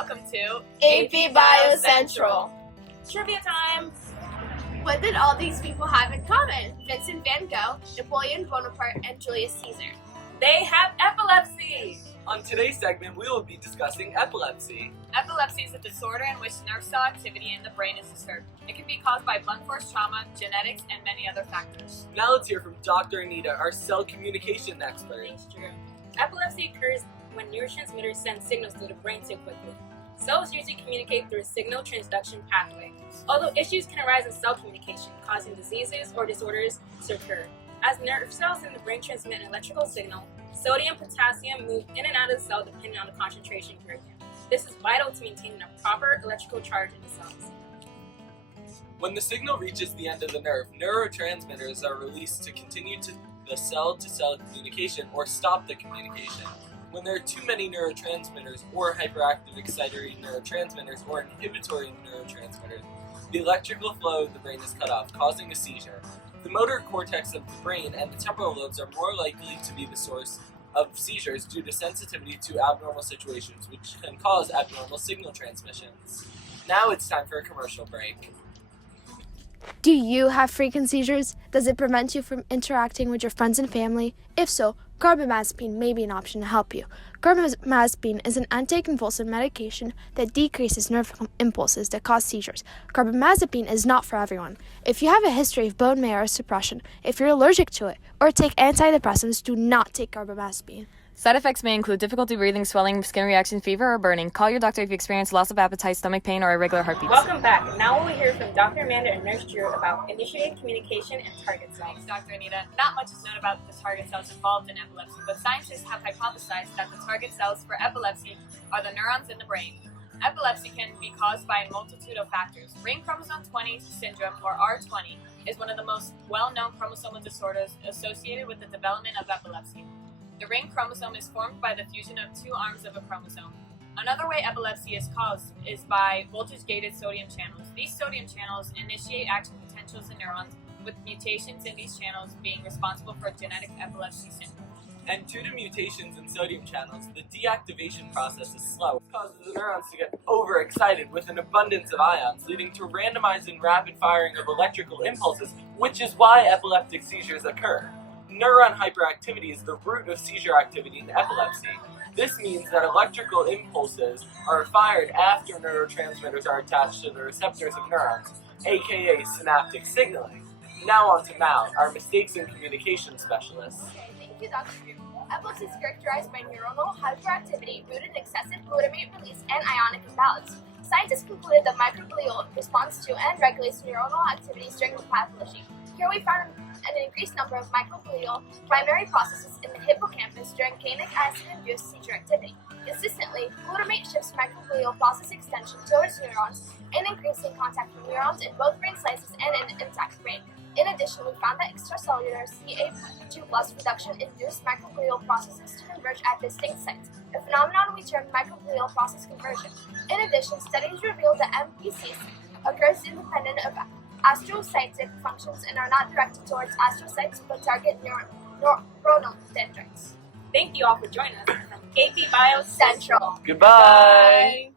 welcome to AP Bio Central. Trivia time! What did all these people have in common? Vincent van Gogh, Napoleon Bonaparte, and Julius Caesar. They have epilepsy! On today's segment, we will be discussing epilepsy. Epilepsy is a disorder in which nerve cell activity in the brain is disturbed. It can be caused by blunt force trauma, genetics, and many other factors. Now let's hear from Dr. Anita, our cell communication expert. Thanks, Drew. Epilepsy occurs when neurotransmitters send signals through the brain too quickly. Cells usually communicate through a signal transduction pathway, although issues can arise in cell communication, causing diseases or disorders to occur. As nerve cells in the brain transmit an electrical signal, sodium and potassium move in and out of the cell depending on the concentration gradient. This is vital to maintaining a proper electrical charge in the cells. When the signal reaches the end of the nerve, neurotransmitters are released to continue to the cell-to-cell communication or stop the communication. When there are too many neurotransmitters or hyperactive excitatory neurotransmitters or inhibitory neurotransmitters, the electrical flow of the brain is cut off, causing a seizure. The motor cortex of the brain and the temporal lobes are more likely to be the source of seizures due to sensitivity to abnormal situations, which can cause abnormal signal transmissions. Now it's time for a commercial break. Do you have frequent seizures? Does it prevent you from interacting with your friends and family? If so, carbamazepine may be an option to help you. Carbamazepine is an anticonvulsant medication that decreases nerve impulses that cause seizures. Carbamazepine is not for everyone. If you have a history of bone marrow suppression, if you're allergic to it, or take antidepressants, do not take carbamazepine. Side effects may include difficulty breathing, swelling, skin reaction, fever, or burning. Call your doctor if you experience loss of appetite, stomach pain, or irregular heartbeats. Welcome back. Now we'll hear from Dr. Amanda and Nurse Drew about initiating communication and target cells. Thanks, Dr. Anita. Not much is known about the target cells involved in epilepsy, but scientists have hypothesized that the target cells for epilepsy are the neurons in the brain. Epilepsy can be caused by a multitude of factors. Ring chromosome 20 syndrome, or R20, is one of the most well-known chromosomal disorders associated with the development of epilepsy. The ring chromosome is formed by the fusion of two arms of a chromosome. Another way epilepsy is caused is by voltage-gated sodium channels. These sodium channels initiate action potentials in neurons, with mutations in these channels being responsible for genetic epilepsy syndrome. And due to mutations in sodium channels, the deactivation process is slow. It causes the neurons to get overexcited with an abundance of ions, leading to randomized and rapid firing of electrical impulses, which is why epileptic seizures occur. Neuron hyperactivity is the root of seizure activity in epilepsy. This means that electrical impulses are fired after neurotransmitters are attached to the receptors of neurons, aka synaptic signaling. Now on to Mal, our mistakes in communication specialist. Okay, thank you, Dr. Drew. Epilepsy is characterized by neuronal hyperactivity rooted in excessive glutamate release and ionic imbalance. Scientists concluded that microglial responds to and regulates neuronal activities during the pathology. Here we found an increased number of microglial primary processes in the hippocampus during canic acid-induced seizure activity. Consistently, glutamate shifts microglial process extension towards neurons and increasing contact from neurons in both brain slices and in an intact brain. In addition, we found that extracellular CA2+ reduction induced microglial processes to converge at distinct sites, a phenomenon we term microglial process conversion. In addition, studies revealed that MPCs occurs independent of astrocytic functions and are not directed towards astrocytes but target neuronal dendrites. Thank you all for joining us from AP Bio Central. Goodbye!